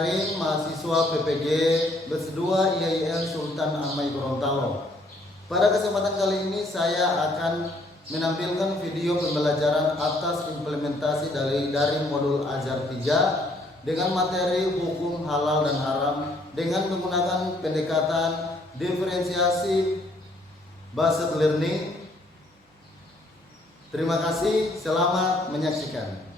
Karim, mahasiswa PPG BES 2 IAIN Sultan Amai Gorontalo. Pada kesempatan kali ini saya akan menampilkan video pembelajaran atas implementasi dari modul Ajar 3 dengan materi hukum halal dan haram dengan menggunakan pendekatan diferensiasi based learning. Terima kasih, selamat menyaksikan.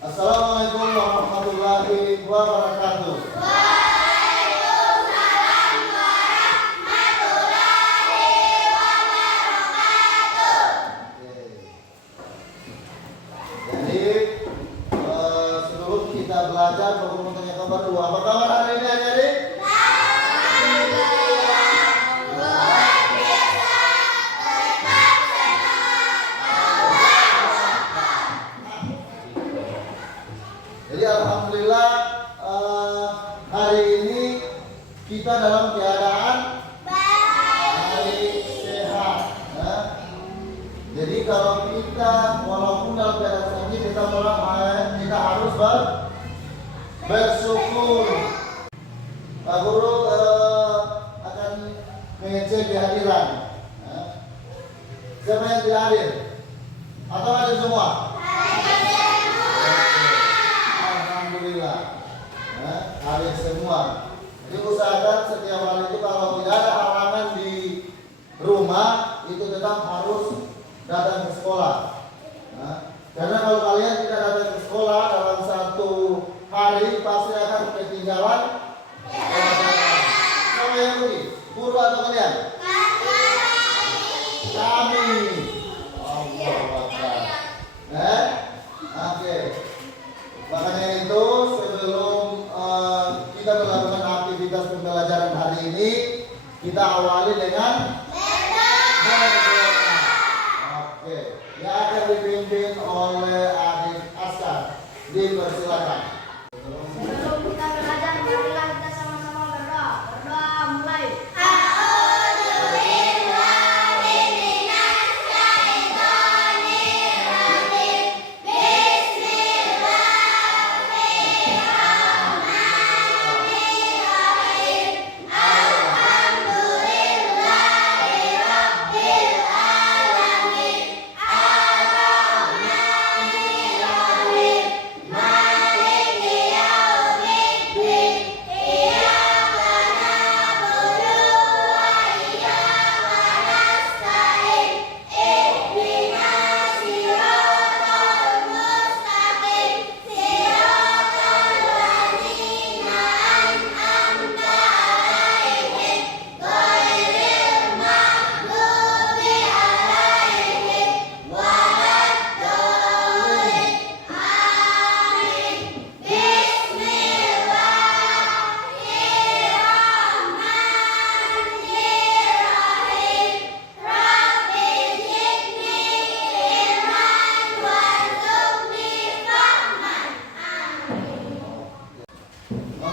Assalamualaikum warahmatullahi wabarakatuh. Waalaikumsalam warahmatullahi wabarakatuh. Jadi sebelum kita belajar, perlu tanya kabar dulu. Apa kabar hari ini, adik-adik? Jadi alhamdulillah hari ini kita dalam keadaan baik, sehat. Ya. Jadi kalau kita walaupun dalam keadaan sakit, kita harus bersyukur. Pak Guru akan mengecek kehadiran. Ya. Siapa yang tidak hadir? Atau hadir semua? Hadir semua. Jadi usahakan setiap hari itu kalau tidak ada halangan di rumah itu tetap harus datang ke sekolah. Nah, karena kalau kalian tidak datang ke sekolah dalam satu hari pasti akan ketinggalan. Siapa yang pergi? Guru atau kalian? Kami. Oke. Makanya itu sebelum kita melakukan aktivitas pembelajaran hari ini, kita awali dengan berdoa. Oke, yang akan dipimpin oleh Adik Askar. Dipersilakan. Sebelum kita belajar, marilah kita sama-sama berdoa. Berdoa mulai.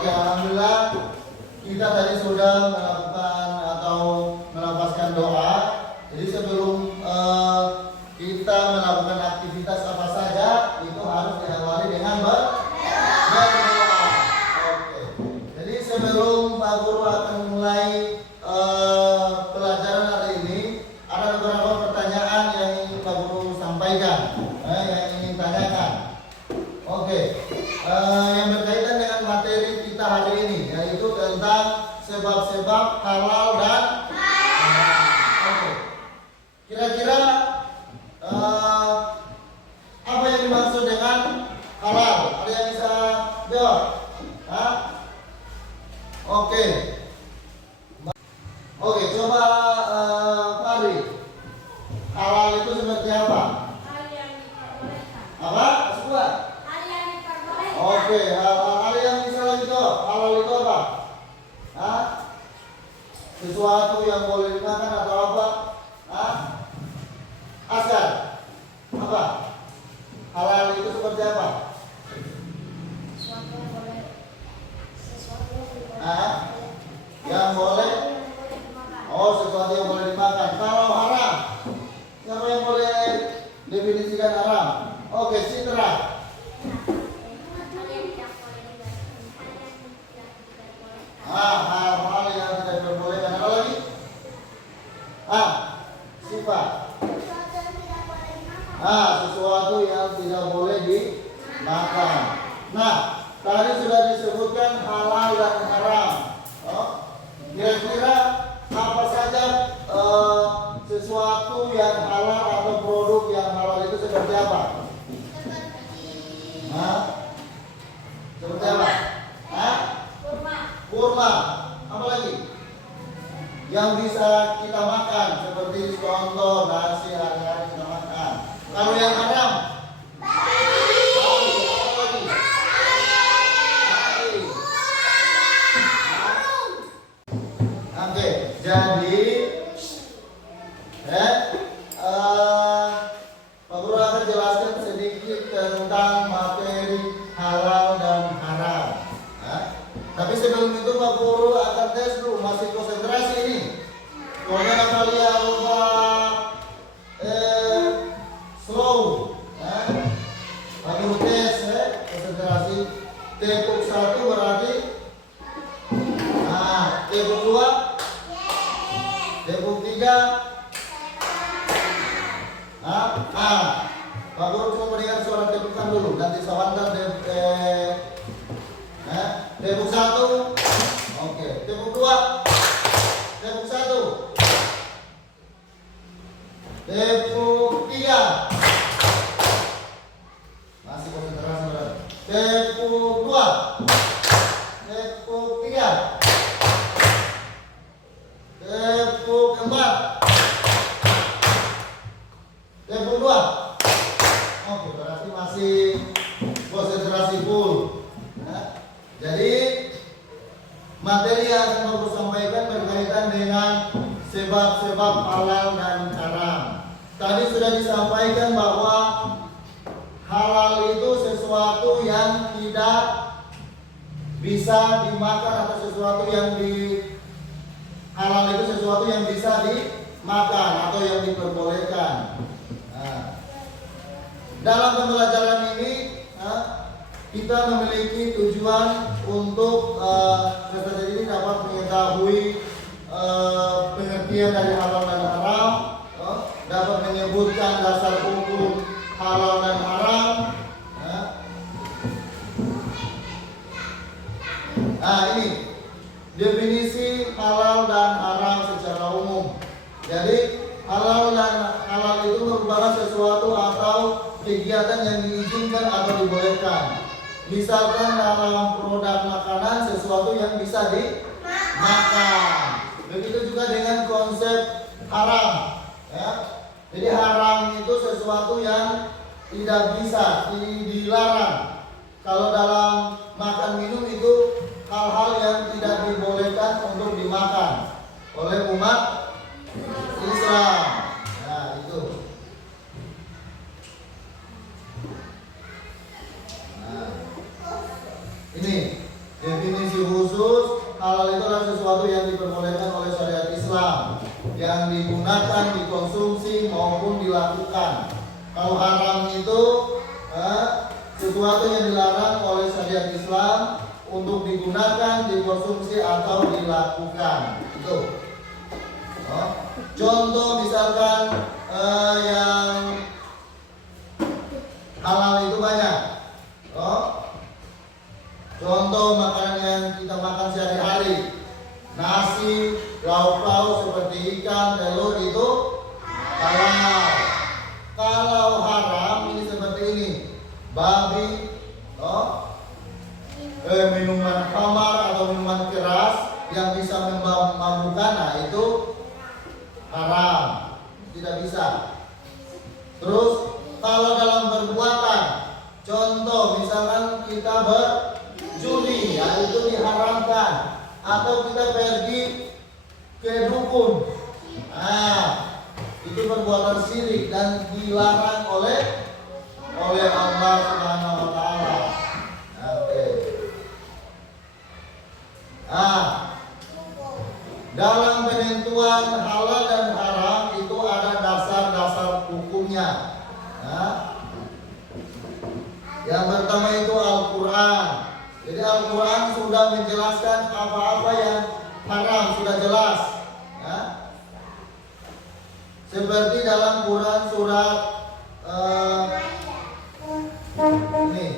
Alhamdulillah kita tadi sudah melakukan atau melafazkan doa. Jadi sebelum kita melakukan aktivitas apa saja itu harus diawali dengan berdoa. Oke. Jadi sebelum Pak Guru akan mulai pelajaran hari ini, ada beberapa pertanyaan yang ingin Pak Guru sampaikan, yang ingin tanyakan. Oke. Yang berkaitan dengan materi kita hari ini, yaitu tentang sebab-sebab halal dan haram. Oke. Kira-kira apa yang dimaksud dengan halal? Ada yang bisa jawab? Oke. Oke, coba Fahri. Halal itu seperti apa? Hal yang diperbolehkan. Apa? Sebuah. Hal yang diperbolehkan. Oke, hal yang misalnya itu, halal itu apa? Sesuatu yang boleh dimakan atau apa? Askar, apa? Halal itu seperti apa? Sesuatu yang boleh. Sesuatu yang boleh. Yang boleh? dimakan. Oh, sesuatu yang boleh dimakan. Kalau haram, siapa yang boleh definisikan haram? Oke, Citra. Hal yang tidak boleh dimakan. disebutkan halal dan haram. Oh, kira-kira apa saja sesuatu yang halal atau produk yang halal itu seperti apa? Hah? Seperti apa? Hah? Kurma. Apa lagi? Yang bisa kita makan seperti contoh nasi hari-hari kita makan. Kalau yang haram? Oke, jadi Pak Guru akan jelaskan sedikit tentang materi halal dan haram. Tapi sebelum itu Pak Guru akan tes dulu, masih konsentrasi ini. Kemudian kalian lupa slow. Pak Guru tes konsentrasi. Tepuk 1 berarti tepuk 2, tepuk 3. Pak Guru cuma mendengar suara tepukan dulu. Nanti Sawanda tepuk 1. Oke, tepuk 2. Tepuk 1. Tepuk 3. Masih konsentrasi berarti. Tepuk 2. Tepuk 3. Tepuk 4. Tepuk 2. Oke, berarti masih konsentrasi full. Jadi materi yang akan Bapak sampaikan berkaitan dengan sebab-sebab halal dan haram. Tadi sudah disampaikan bahwa halal itu sesuatu yang tidak bisa dimakan atau sesuatu yang halal itu sesuatu yang bisa dimakan atau yang diperbolehkan. Dalam pembelajaran ini kita memiliki tujuan untuk peserta ini dapat mengetahui pengertian dari halal dan haram, dapat menyebutkan dasar hukum halal dan haram. Ini definisi halal dan haram secara umum. Jadi halal itu merupakan sesuatu atau kegiatan yang diizinkan atau dibolehkan. Misalkan dalam produk makanan sesuatu yang bisa dimakan. Begitu juga dengan konsep haram. Jadi haram itu sesuatu yang tidak bisa dilarang. Kalau dalam makan minum itu hal-hal yang tidak dibolehkan untuk dimakan oleh umat Islam. Itu. Ini definisi khusus. Halal itu adalah sesuatu yang diperbolehkan oleh syariat Islam, yang digunakan, dikonsumsi maupun dilakukan. Kalau haram itu sesuatu yang dilarang oleh syariat Islam untuk digunakan, dikonsumsi atau dilakukan. Itu. Contoh misalkan yang halal itu banyak. Contoh makanan yang kita makan sehari-hari, nasi, lauk-lauk seperti ikan, telur itu halal. Kalau haram ini seperti ini, babi, minuman khamar atau minuman keras yang bisa memabukkan, itu haram, tidak bisa. Terus kalau dalam perbuatan, contoh misalkan kita berjudi, itu diharamkan. Atau kita pergi ke dukun, itu perbuatan syirik dan dilarang oleh Allah Subhanahu wa taala. Dalam penentuan halal dan haram itu ada dasar-dasar hukumnya. Yang pertama itu Al-Quran. Jadi Al-Quran sudah menjelaskan apa-apa yang haram, sudah jelas. Seperti dalam Quran surat ini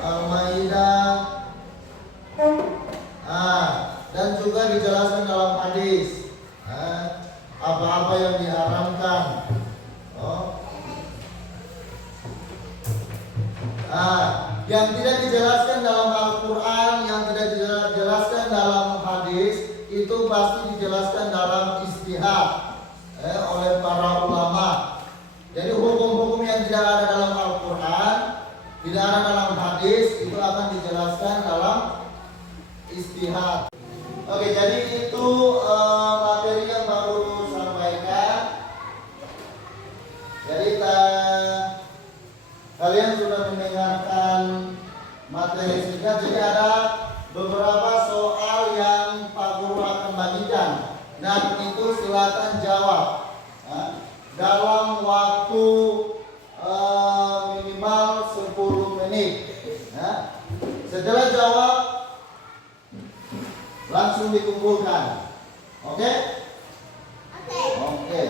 Al-Maidah tidak dijelaskan dalam hadis. Apa-apa yang diharamkan. Yang tidak dijelaskan dalam Al-Quran, yang tidak dijelaskan dalam hadis, itu pasti dijelaskan dalam ijtihad oleh para ulama. Jadi hukum-hukum yang tidak ada dalam Al-Quran, tidak ada dalam hadis, itu akan dijelaskan dalam ijtihad. Oke, jadi itu materi yang baru sampaikan. Jadi kalian sudah mendengarkan materi singkat. Jadi ada beberapa soal yang Pak Guru akan bagikan, dan itu silakan jawab dalam waktu minimal 10 menit. Setelah jawab langsung dikumpulkan. Oke? Oke.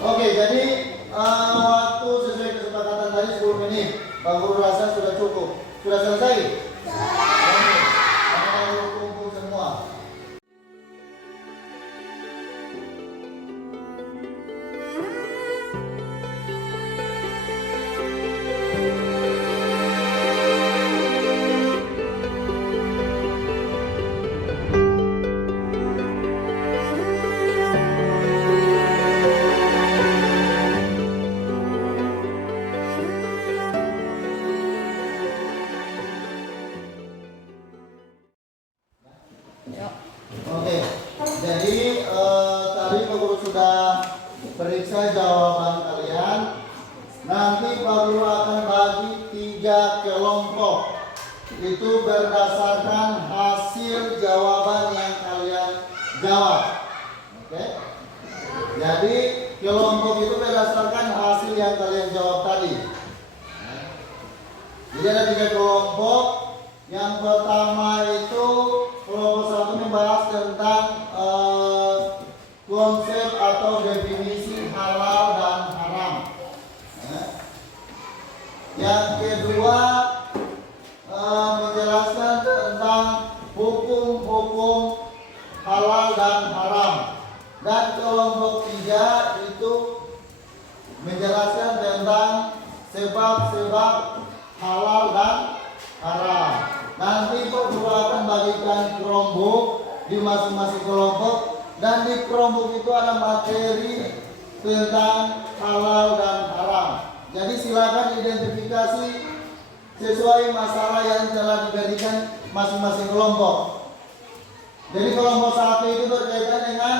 Oke, jadi waktu sesuai kesepakatan tadi 10 menit. Pak Guru rasa sudah cukup. Sudah selesai? Oke. Ayo kumpul semua. Oke, jadi tadi Pak Guru sudah periksa jawaban kalian. Nanti Pak Guru akan bagi 3 kelompok. Itu berdasarkan hasil jawaban yang kalian jawab. Oke. Jadi kelompok itu berdasarkan hasil yang kalian jawab tadi. Jadi ada 3 kelompok. Yang pertama itu kelompok 1 membahas tentang konsep atau definisi halal dan haram. Yang kedua menjelaskan tentang hukum-hukum halal dan haram. Dan kelompok 3 itu menjelaskan tentang sebab-sebab halal dan haram. Nanti Pak Guru akan bagikan kelompok di masing-masing kelompok, dan di kelompok itu ada materi tentang halal dan haram. Jadi silakan identifikasi sesuai masalah yang telah diberikan masing-masing kelompok. Jadi kelompok 1 itu berkaitan dengan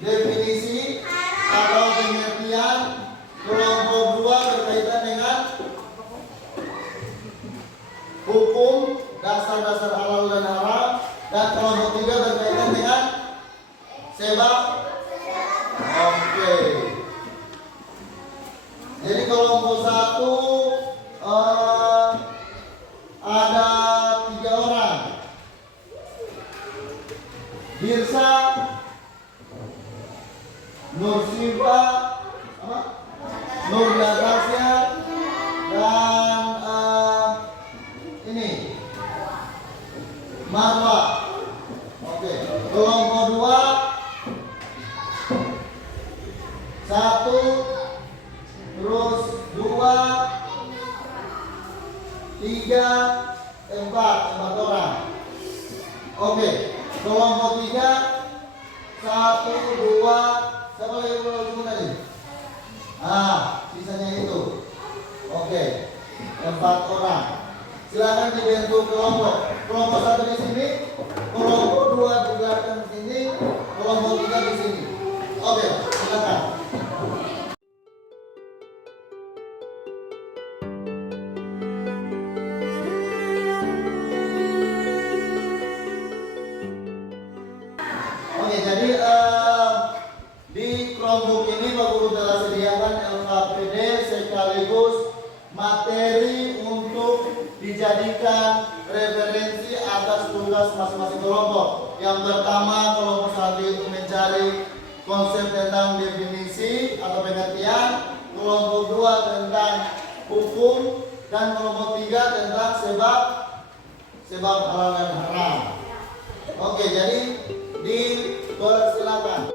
definisi atau pengertian. Kelompok 2 berkaitan dengan hukum dasar-dasar halal dan haram, dan kelompok 3 berkaitan dengan sebab. Oke. Jadi kelompok 1 ada 3 orang. Birsa, Nursifa, Nur Natasya, dan ini Marwa. Oke. Kelompok 2 1, terus 2, 3, 4 orang. Oke. Kelompok 3 1, 2, siapa lagi belum tadi? Sisanya itu. Oke. 4 orang. Silakan dibentuk kelompok. Kelompok 1 di sini, kelompok 2 di belakang sini, kelompok 3 di sini. Oke, silakan. Oke, jadi di kelompok ini Pak Guru telah sediakan LKPD sekaligus materi dijadikan referensi atas tugas masing-masing kelompok. Yang pertama, kelompok 1 itu mencari konsep tentang definisi atau pengertian, kelompok 2 tentang hukum, dan kelompok 3 tentang sebab halal dan haram. Oke, jadi silakan.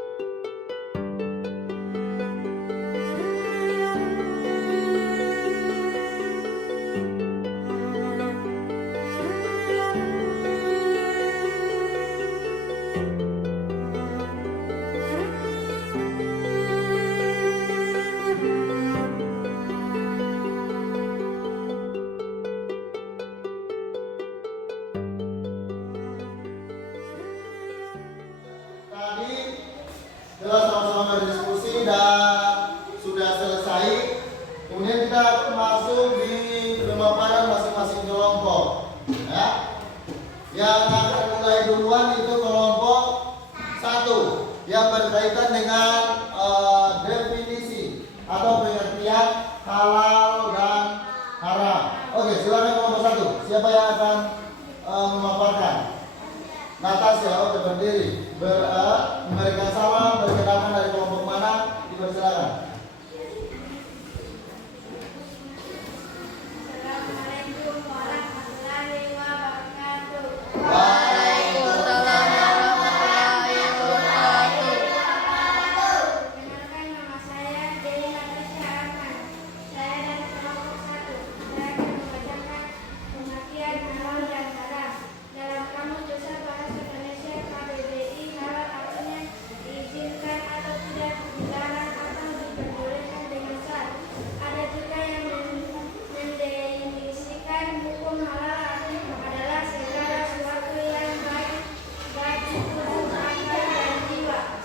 Tadi telah sama-sama berdiskusi dan sudah selesai. Kemudian kita masuk di pemaparan masing-masing kelompok. Ya. Yang akan mulai duluan itu kelompok 1 yang berkaitan dengan definisi atau pengertian halal dan haram. Oke, silakan kelompok 1. Siapa yang akan memaparkan? Natasha, oke, berdiri. Memberikan salam, perkenalkan dari kelompok mana, dipersilakan. Assalamualaikum warahmatullahi wabarakatuh. Waalaikumsalam warahmatullahi wabarakatuh. Perkenalkan, nama saya Dewi Natasha Arman. Saya dari kelompok 1. Saya akan membacakan pengertian halal dan haram. Dalam Kamus Besar Bahasa Indonesia KBBI, halal artinya diizinkan atau tidak, dilarang atau diperbolehkan dengan syarat. Ada juga yang mendefinisikan hukum halal artinya adalah segala sesuatu yang baik bagi tubuh, akal, dan jiwa.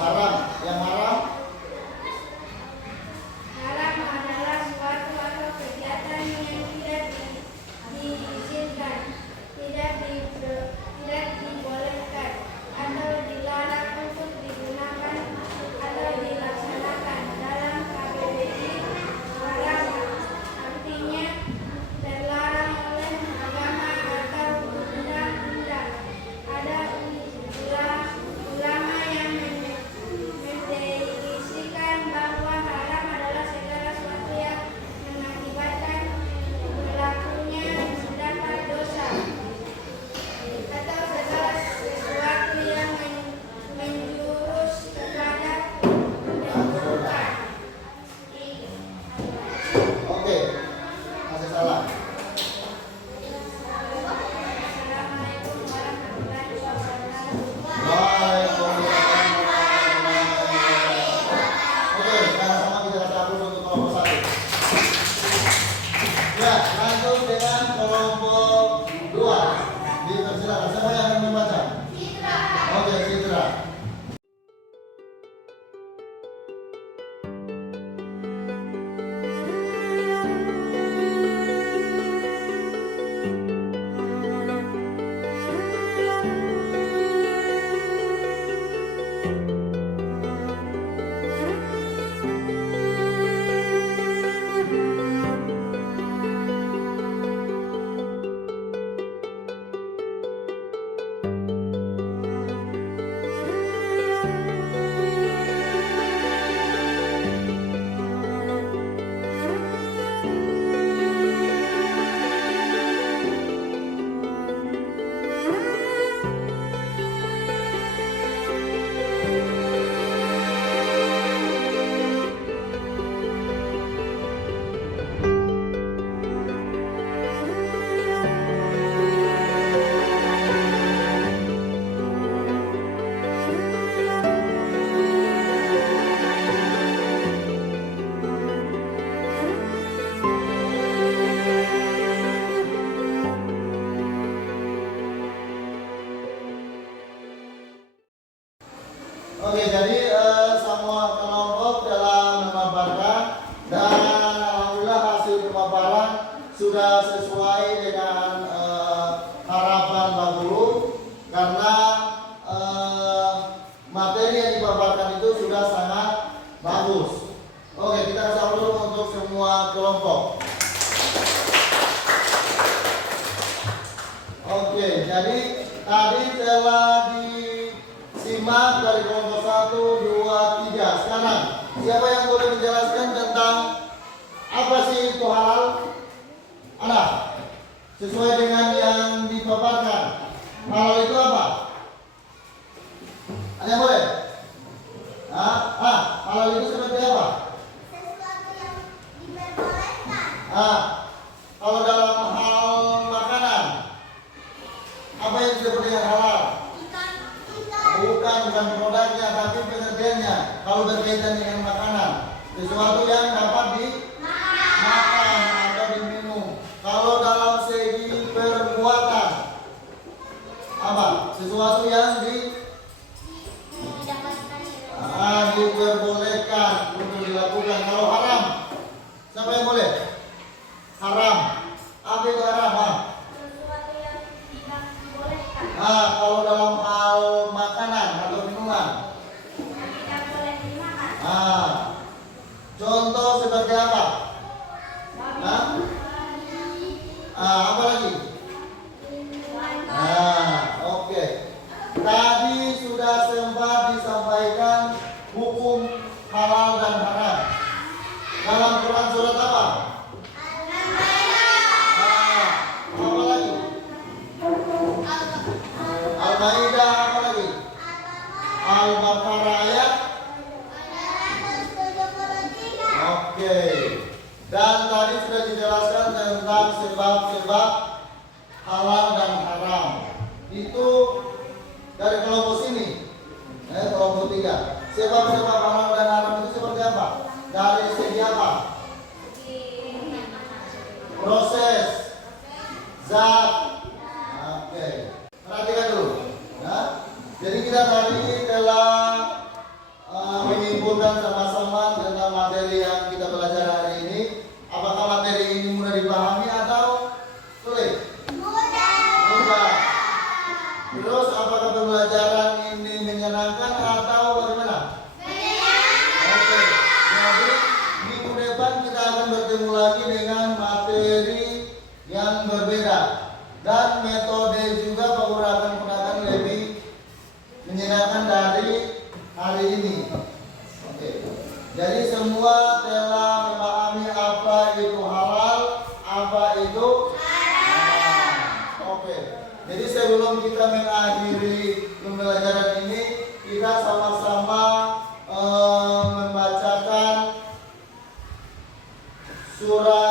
Haram, yang haram. Haram adalah suatu atau kegiatan yang tidak diizinkan, tidak dibolehkan, atau dilarang untuk digunakan atau dilaksanakan. Dalam KBBI, haram artinya terlarang oleh agama atau undang-undang. Ada ulama yang mendefinisikan bahwa haram adalah segala sesuatu yang mengakibatkan berlakunya terdapat dosa, atau segala sesuatu yang menjurus kepada keburukan. Oke, kasih salam. Assalamualaikum warahmatullahi wabarakatuh. Waalaikumsalam warahmatullahi wabarakatuh. Oke, sama-sama kita kasih aplaus untuk kelompok 1. Ya, lanjut dengan kelompok 2. Dipersilakan. Siapa yang akan membaca? Citra. Oke, Citra. Oke, jadi semua kelompok dalam memaparkan dan alhamdulillah hasil pemaparan sudah sesuai dengan harapan Pak Guru karena materi yang dipaparkan itu sudah sangat bagus. Oke, kita kasih dulu untuk semua kelompok. Jadi tadi telah disimak dari kelompok 1, 2, 3. Sekarang siapa yang boleh menjelaskan tentang apa sih itu halal? Ada? Sesuai dengan yang dipaparkan. Halal itu apa? Ada yang boleh? Halal itu seperti apa? Sesuatu yang diperbolehkan. Kalau dalam hal makanan, apa yang disebut dengan halal? Ikan. Bukan produknya, tapi pengertiannya. Kalau berkaitan dengan makanan, sesuatu yang dapat dimakan atau diminum. Kalau dalam segi perbuatan, apa? Sesuatu yang diperbolehkan untuk dilakukan. Kalau haram, siapa yang boleh? Haram. Apa itu haram? Sesuatu yang tidak dibolehkan. Kalau dalam hal makanan atau minuman, Yang tidak boleh dimakan. contoh seperti apa? Apa lagi? Oke. Tadi sudah sempat disampaikan hukum halal dan haram. Dalam Quran surat apa? Apa lagi? Al-Maidah, apa lagi? Al-Baqarah ayat. Oke. Dan tadi sudah dijelaskan tentang sebab-sebab halal dan haram. Itu dari kelompok sini. Kelompok 3. Sebab-sebab halal dan haram itu seperti apa? Dari segi apa? Proses, zat. Oke. Perhatikan dulu. Jadi kita tadi telah menyimpulkan sama-sama tentang materi yang kita belajar hari ini. Apakah materi ini mudah dipahami atau sulit? Mudah. Terus apakah pembelajaran ini menyenangkan atau bagaimana? Oke. Jadi minggu depan kita akan bertemu lagi dengan materi yang berbeda. Dan metode juga Pak Guru akan gunakan lebih menyenangkan dari hari ini. Oke. Jadi semua telah memahami apa itu halal, apa itu haram. Oke. Jadi sebelum kita mengakhiri pembelajaran ini, kita sama-sama membacakan surat